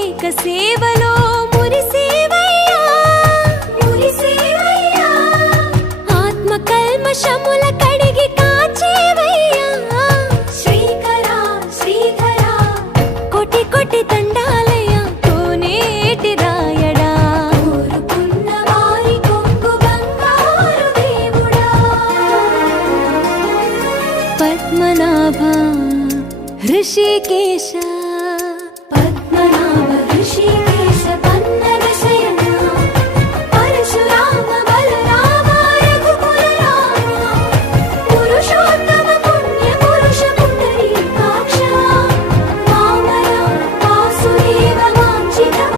అభిషేక సేవలో మురిసేవయ్యా మురిసేవయ్యా ఆత్మ కల్మషముల కడిగి కాచేవయ్యా శ్రీకరా శ్రీధరా కోటి కోటి దండాలయ్యా కోనేటి రాయడా కోరుకున్న వారి కొంగు బంగారు దేవుడా పద్మనాభ ఋషికేశ